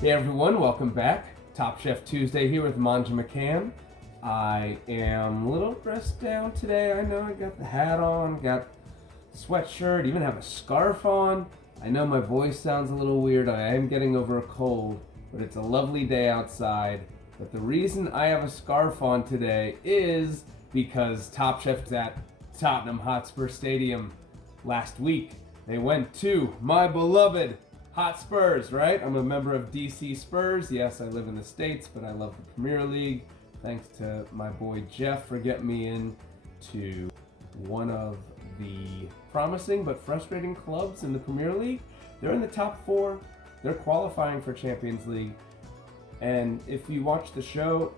Hey everyone, welcome back. Top Chef Tuesday here with Mangia McCann. I am a little dressed down today. I know I got the hat on, got sweatshirt, even have a scarf on. I know my voice sounds a little weird. I am getting over a cold, but it's a lovely day outside. But the reason I have a scarf on today is because Top Chef's at Tottenham Hotspur Stadium last week. They went to my beloved Hot Spurs, right? I'm a member of DC Spurs. Yes, I live in the States, but I love the Premier League. Thanks to my boy Jeff for getting me in to one of the promising but frustrating clubs in the Premier League. They're in the top 4. They're qualifying for Champions League. And if you watch the show,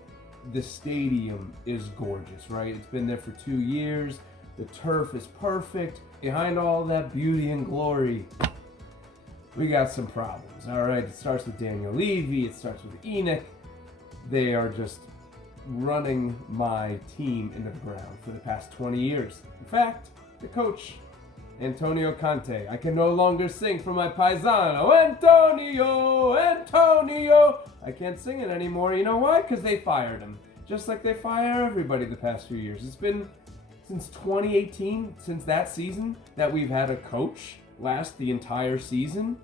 the stadium is gorgeous, right? It's been there for 2 years. The turf is perfect. Behind all that beauty and glory, we got some problems, all right? It starts with Daniel Levy, it starts with Enoch. They are just running my team into the ground for the past 20 years. In fact, the coach, Antonio Conte, I can no longer sing for my paisano, Antonio. I can't sing it anymore. You know why? Because they fired him. Just like they fire everybody the past few years. It's been since 2018, since that season, that we've had a coach last the entire season.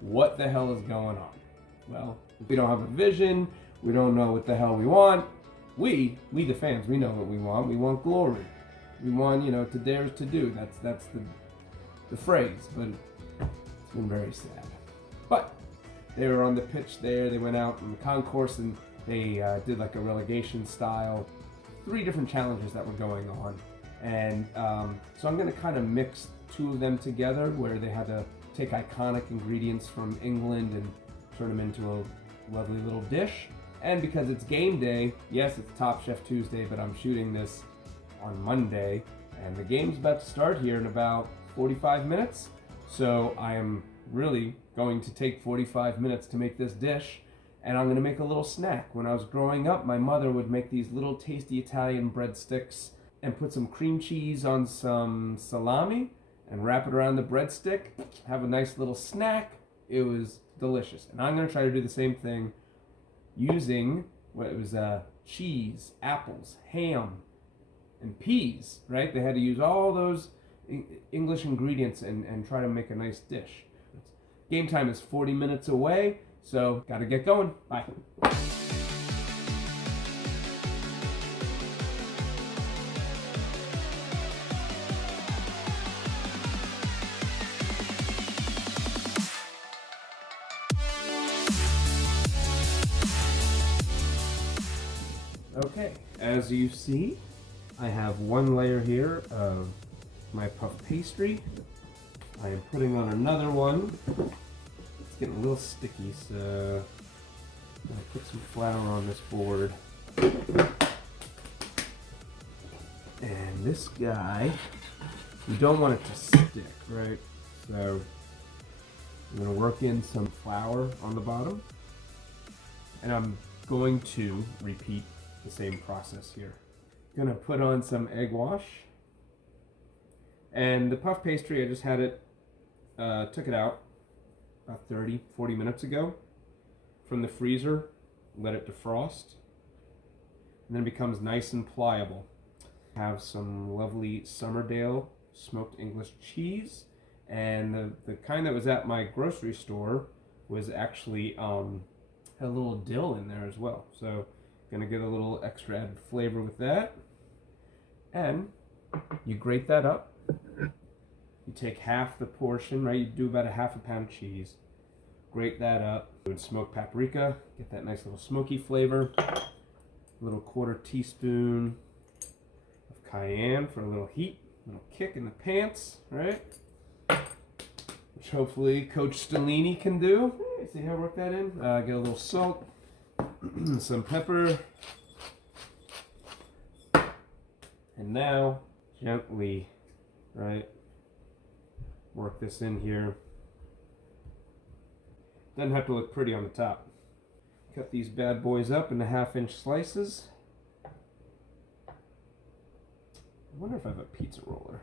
What the hell is going on? Well, we don't have a vision. We don't know what the hell we want. We the fans, we know what we want. We want glory. We want, to dare is to do. That's the phrase, but it's been very sad. But they were on the pitch there. They went out in the concourse and they did like a relegation style, 3 different challenges that were going on. And so I'm going to kind of mix 2 of them together where they had to take iconic ingredients from England and turn them into a lovely little dish. And because it's game day, yes, it's Top Chef Tuesday, but I'm shooting this on Monday, and the game's about to start here in about 45 minutes. So I am really going to take 45 minutes to make this dish, and I'm going to make a little snack. When I was growing up, my mother would make these little tasty Italian breadsticks and put some cream cheese on some salami and wrap it around the breadstick, have a nice little snack. It was delicious. And I'm going to try to do the same thing using cheese, apples, ham, and peas, right? They had to use all those English ingredients and try to make a nice dish. Game time is 40 minutes away, so got to get going. Bye. Okay, as you see, I have 1 layer here of my puff pastry. I am putting on another one. It's getting a little sticky, so I'm going to put some flour on this board. And this guy, you don't want it to stick, right? So I'm going to work in some flour on the bottom. And I'm going to repeat the same process here. Gonna put on some egg wash, and the puff pastry, I just had it, took it out about 40 minutes ago from the freezer, let it defrost, and then it becomes nice and pliable. Have some lovely Summerdale smoked English cheese, and the kind that was at my grocery store was actually had a little dill in there as well, so gonna get a little extra added flavor with that. And you grate that up. You take half the portion, right? You do about a half a pound of cheese. Grate that up. And smoked paprika, get that nice little smoky flavor. A little 1/4 teaspoon of cayenne for a little heat, a little kick in the pants, right? Which hopefully Coach Stellini can do. See how I work that in? Get a little salt. Some pepper, and now gently, right, work this in here. Doesn't have to look pretty on the top. Cut these bad boys up into 1/2-inch slices. I wonder if I have a pizza roller.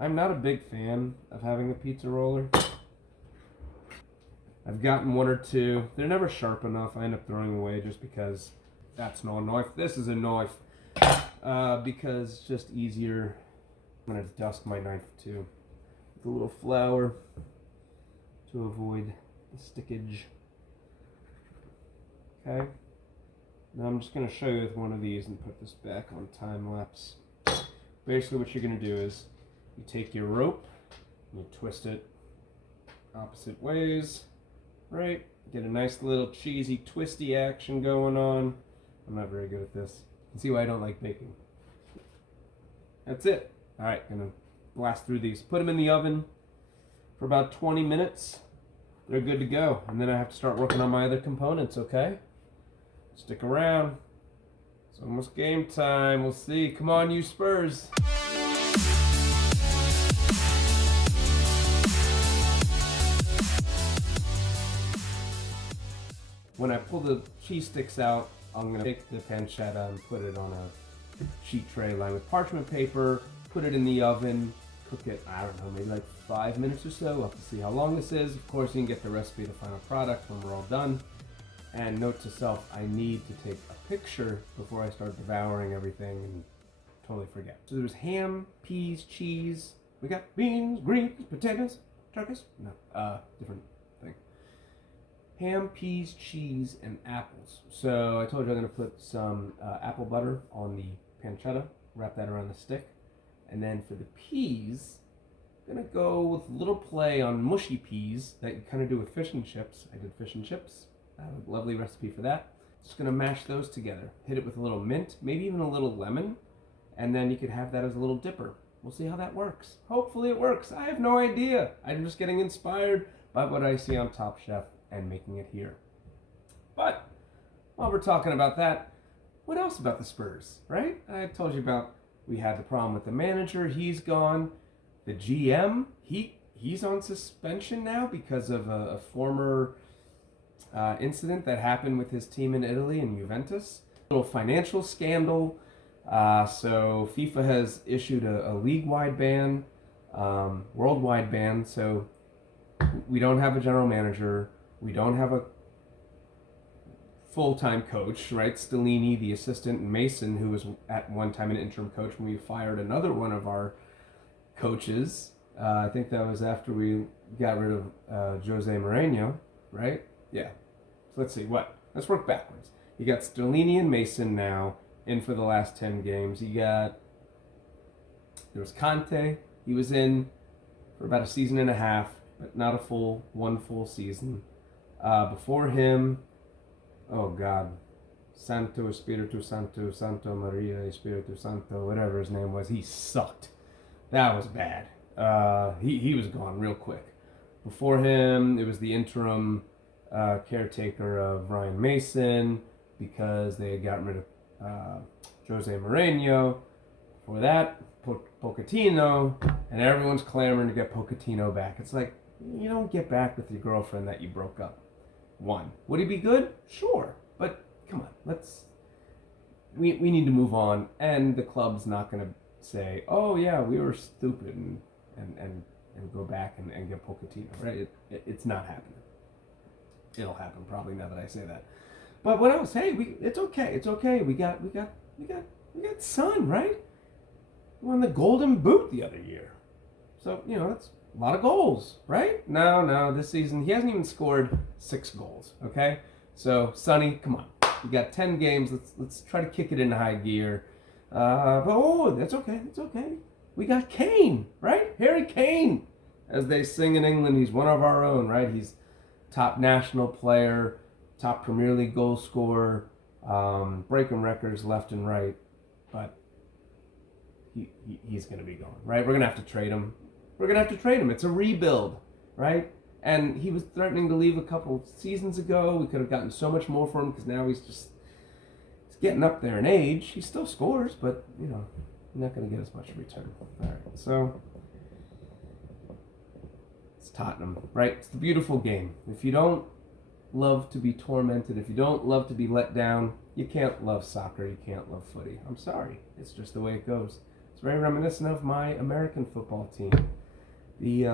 I'm not a big fan of having a pizza roller. I've gotten one or two. They're never sharp enough. I end up throwing away just because that's no knife. This is a knife. Because it's just easier. I'm going to dust my knife too with a little flour to avoid the stickage. Okay. Now I'm just going to show you with one of these and put this back on time lapse. Basically what you're going to do is you take your rope and you twist it opposite ways, right? Get a nice little cheesy twisty action going on. I'm not very good at this. You can see why I don't like baking. That's it. All right, gonna blast through these. Put them in the oven for about 20 minutes. They're good to go. And then I have to start working on my other components, okay? Stick around. It's almost game time. We'll see. Come on, you Spurs. When I pull the cheese sticks out, I'm going to take the pancetta and put it on a sheet tray lined with parchment paper, put it in the oven, cook it, I don't know, maybe like 5 minutes or so. We'll have to see how long this is. Of course, you can get the recipe, the final product when we're all done. And note to self, I need to take a picture before I start devouring everything and totally forget. So there's ham, peas, cheese. We got beans, greens, potatoes, turkeys? No, different thing. Ham, peas, cheese, and apples. So I told you I'm going to put some apple butter on the pancetta, wrap that around the stick. And then for the peas, I'm going to go with a little play on mushy peas that you kind of do with fish and chips. I did fish and chips. I have a lovely recipe for that. Just going to mash those together. Hit it with a little mint, maybe even a little lemon. And then you could have that as a little dipper. We'll see how that works. Hopefully it works. I have no idea. I'm just getting inspired by what I see on Top Chef and making it here. But while we're talking about that, what else about the Spurs, right? I told you about we had the problem with the manager. He's gone. The GM, he's on suspension now because of a former incident that happened with his team in Italy in Juventus. A little financial scandal. So FIFA has issued a league-wide ban, worldwide ban. So we don't have a general manager. We don't have a full-time coach, right? Stellini, the assistant, and Mason, who was at one time an interim coach when we fired another one of our coaches. I think that was after we got rid of Jose Mourinho, right? Yeah. So let's see, let's work backwards. You got Stellini and Mason now in for the last 10 games. There was Conte. He was in for about a season and a half, but not one full season. Before him, oh God, Santo Espiritu Santo, Santo Maria Espiritu Santo, whatever his name was, he sucked. That was bad. He was gone real quick. Before him, it was the interim caretaker of Ryan Mason because they had gotten rid of Jose Mourinho. For that, Pochettino, and everyone's clamoring to get Pochettino back. It's like, you don't get back with your girlfriend that you broke up. Would he be good? Sure, but come on, we need to move on, and the club's not going to say, oh yeah, we were stupid and go back and get Pochettino, right? It's not happening. It'll happen probably now that I say that. But what else? Hey, it's okay. We got Son, right? We won the Golden Boot the other year. So, that's a lot of goals, right? No, this season he hasn't even scored 6 goals, okay? So, Sonny, come on. We got 10 games. Let's try to kick it into high gear. But that's okay. We got Kane, right? Harry Kane. As they sing in England, he's one of our own, right? He's top national player, top Premier League goal scorer, breaking records left and right. But he's going to be gone, right? We're going to have to trade him. It's a rebuild, right? And he was threatening to leave a couple seasons ago. We could have gotten so much more for him because now he's getting up there in age. He still scores, but, you're not going to get as much in return. All right, so it's Tottenham, right? It's the beautiful game. If you don't love to be tormented, if you don't love to be let down, you can't love soccer, you can't love footy. I'm sorry. It's just the way it goes. It's very reminiscent of my American football team. the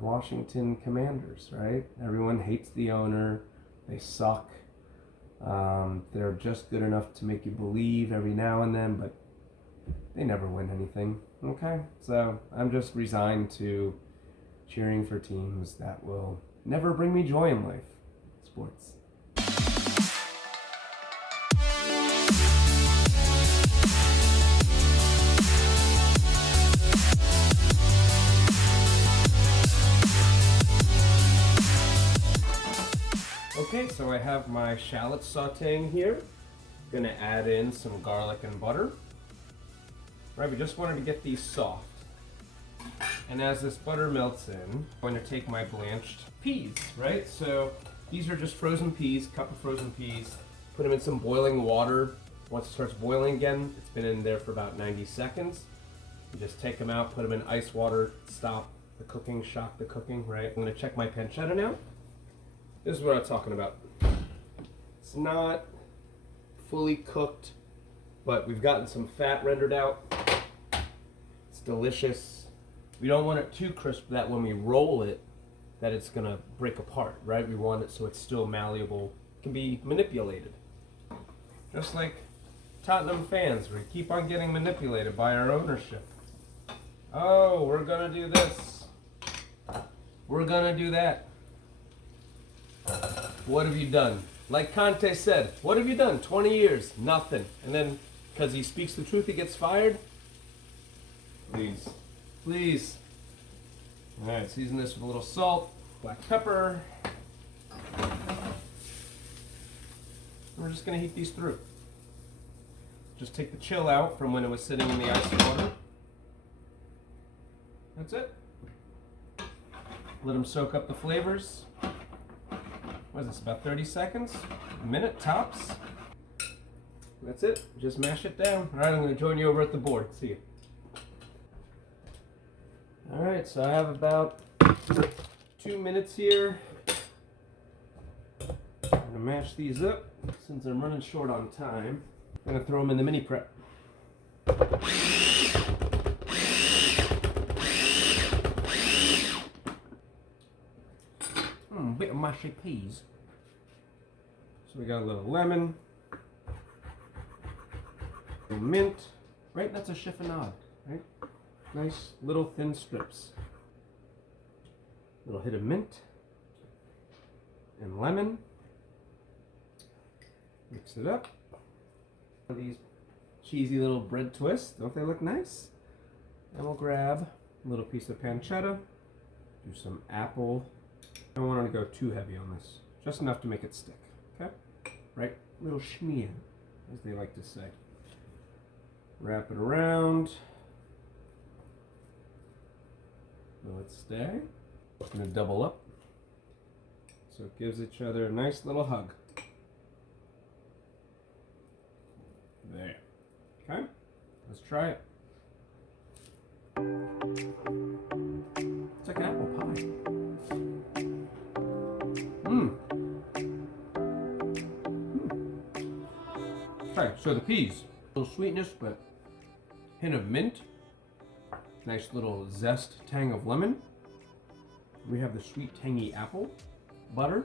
Washington Commanders, right? Everyone hates the owner. They suck. They're just good enough to make you believe every now and then, but they never win anything. Okay? So I'm just resigned to cheering for teams that will never bring me joy in life. Sports. Okay, so I have my shallots sauteing here. I'm gonna add in some garlic and butter. Right, we just wanted to get these soft. And as this butter melts in, I'm going to take my blanched peas, right? So these are just frozen peas, cup of frozen peas. Put them in some boiling water. Once it starts boiling again, it's been in there for about 90 seconds. You just take them out, put them in ice water, stop the cooking, shock the cooking, right? I'm gonna check my pancetta now. This is what I'm talking about. It's not fully cooked, but we've gotten some fat rendered out. It's delicious. We don't want it too crisp that when we roll it, that it's gonna break apart, right? We want it so it's still malleable, can be manipulated. Just like Tottenham fans, we keep on getting manipulated by our ownership. Oh, we're gonna do this. We're gonna do that. What have you done? Like Conte said, what have you done? 20 years, nothing. And then, because he speaks the truth, he gets fired? Please. Please. All right, season this with a little salt, black pepper. We're just gonna heat these through. Just take the chill out from when it was sitting in the ice water. That's it. Let them soak up the flavors. What is this, about 30 seconds? A minute tops. That's it, just mash it down. All right, I'm gonna join you over at the board. See you. All right, so I have about 2 minutes here. I'm gonna mash these up since I'm running short on time. I'm gonna throw them in the mini prep. Bit of mashed peas. So we got a little lemon, a little mint, right? That's a chiffonade, right? Nice little thin strips. Little hit of mint and lemon. Mix it up. These cheesy little bread twists, don't they look nice? And we'll grab a little piece of pancetta, do some apple. I don't want to go too heavy on this, just enough to make it stick, okay? Right? Little schmear, as they like to say. Wrap it around. Will it stay? It's going to double up, so it gives each other a nice little hug. There. Okay? Let's try it. It's like apple pie. Okay, so the peas, a little sweetness, but hint of mint. Nice little zest tang of lemon. We have the sweet tangy apple, butter,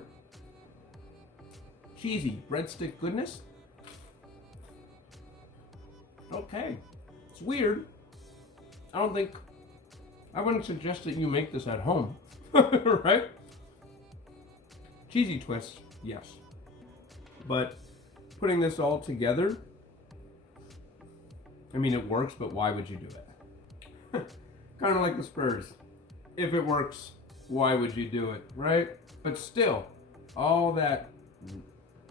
cheesy breadstick goodness. Okay, it's weird. I wouldn't suggest that you make this at home, right? Cheesy twist, yes. But putting this all together, I mean, it works, but why would you do it? Kind of like the Spurs. If it works, why would you do it, right? But still, all that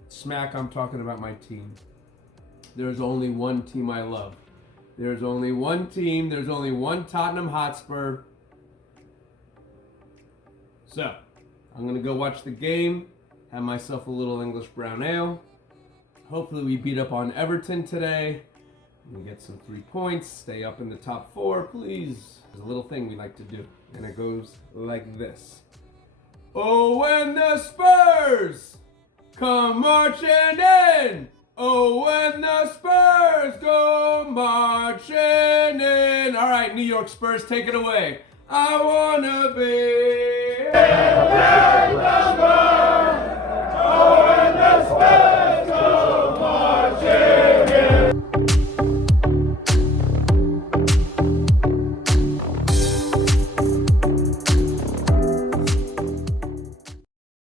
smack I'm talking about my team. There's only one team I love. There's only one team. There's only one Tottenham Hotspur. So, I'm going to go watch the game, have myself a little English brown ale. Hopefully we beat up on Everton today. We get some 3 points, stay up in the top 4, please. There's a little thing we like to do, and it goes like this. Oh, when the Spurs come marching in. Oh, when the Spurs go marching in. All right, New York Spurs, take it away. I wanna be.